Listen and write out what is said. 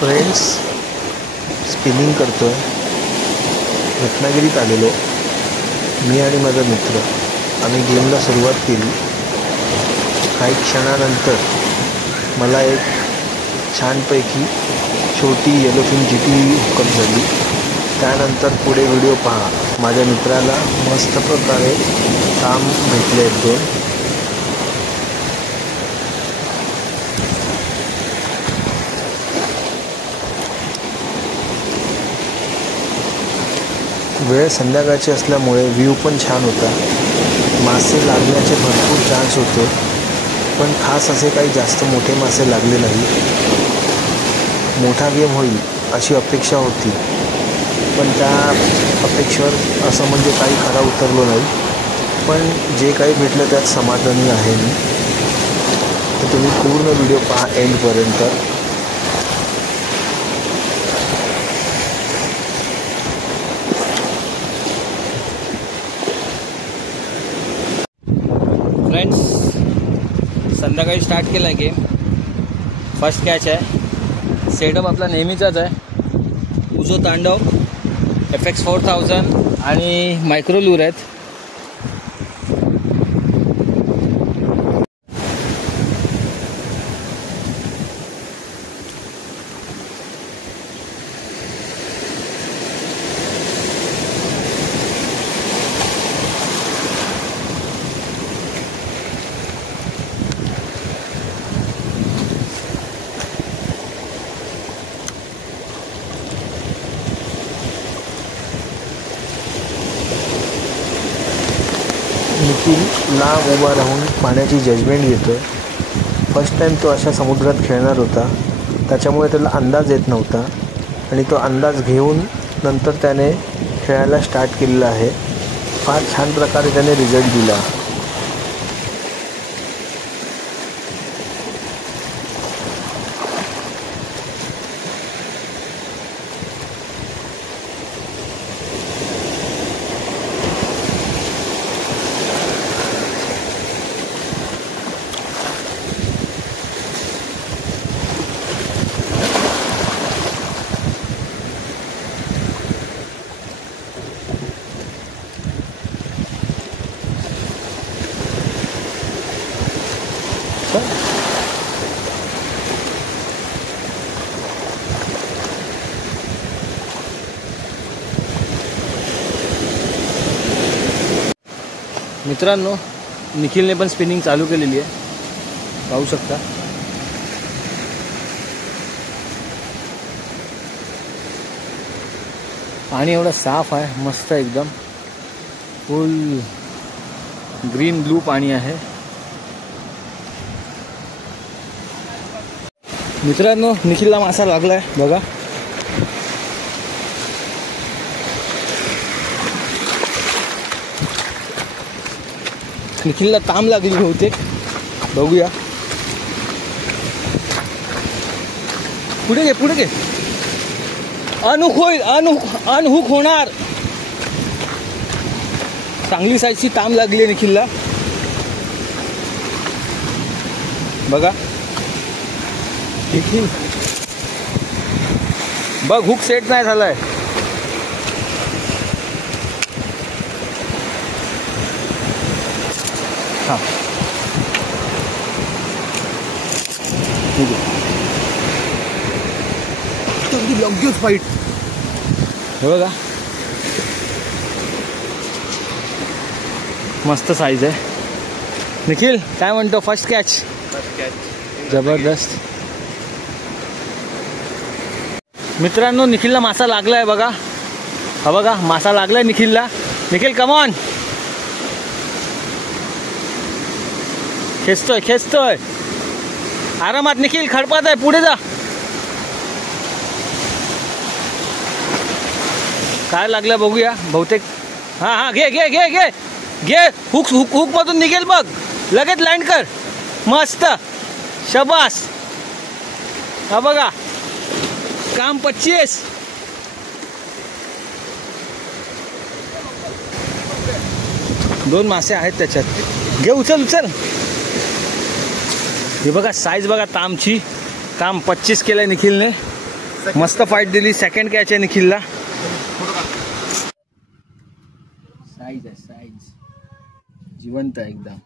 Friends, spinning करतोय. रत्नागिरीत आलेलो मी आणि माझा मित्र. आम्ही गेमला सुरुवात केली. काही क्षणानंतर मला एक छानपैकी छोटी येलोफिन GT हुकअप झाली. त्यानंतर पुढे व्हिडिओ पहा. माझ्या मित्राला मस्त प्रकारे काम भेटले एक दोन. वेळ संध्याकाळची असल्यामुळे व्ह्यू पण छान होता. मासे लागण्याचे भरपूर चान्स होते, पण खास असे काही जास्त मोठे मासे लागले नाही. मोठा गेम होईल अशी अपेक्षा होती, पण त्या अपेक्षेवर असं म्हणजे काही खरा उतरलो नाही. पण जे काही भेटलं त्यात समाधानी आहे मी. तर तुम्ही पूर्ण व्हिडिओ पहा एंडपर्यंत. फ्रेंड्स, संध्याकाळी स्टार्ट केला आहे गेम. फर्स्ट कॅच आहे. सेटअप आपला नेहमीचाच आहे. उजो तांडव, FX 4000 आणि मायक्रो लूर आहेत. निखिल लांब उभा राहून पाण्याची जजमेंट घेतो. फर्स्ट टाईम तो अशा समुद्रात खेळणार होता, त्याच्यामुळे त्याला अंदाज येत नव्हता आणि तो अंदाज घेऊन नंतर त्याने खेळायला स्टार्ट केलेला आहे. फार छान प्रकारे त्याने रिझल्ट दिला. मित्रांनो, निखिलने पण स्पिनिंग चालू केलेली आहे, पाहू शकता. पाणी एवढं साफ आहे, मस्त एकदम फुल ग्रीन ब्लू पाणी आहे. मित्रांनो, निखिलला मासा लागलाय बघा. निखिलला ताम लागली बहुतेक, बघूया. पुढे घे, पुढे घे. अनहुक होईल, अनहुक होणार. चांगली साईजची ताम लागली आहे निखिलला बघा. निखिल बघ, हुक सेट नाही झालाय. हा, लगेच फाईट हे बघा. मस्त साईज आहे. निखिल काय म्हणतो? फर्स्ट कॅच जबरदस्त. मित्रांनो, निखिलला मासा लागलाय बघा. हा बघा, मासा लागलाय निखिलला. Nikhil come on. खेचतोय खेचतोय आरामात. निखिल खडपात आहे, पुढे जा. काय लागलं बघूया बहुतेक. हां हां, घे घे घे घे घे. हुक हुक हुक मधून निघेल बघ. लगेच लँड कर. मस्त, शबास. हा बघा, काम 25. दोन मासे आहेत त्याच्यात. घे, उचल उचल. हे बघा साईज बघा तामची. काम 25 केलंय निखिलने. मस्त फाईट दिली. सेकंड कॅच आहे निखिलला. साईज आहे, साईज जिवंत आहे एकदम.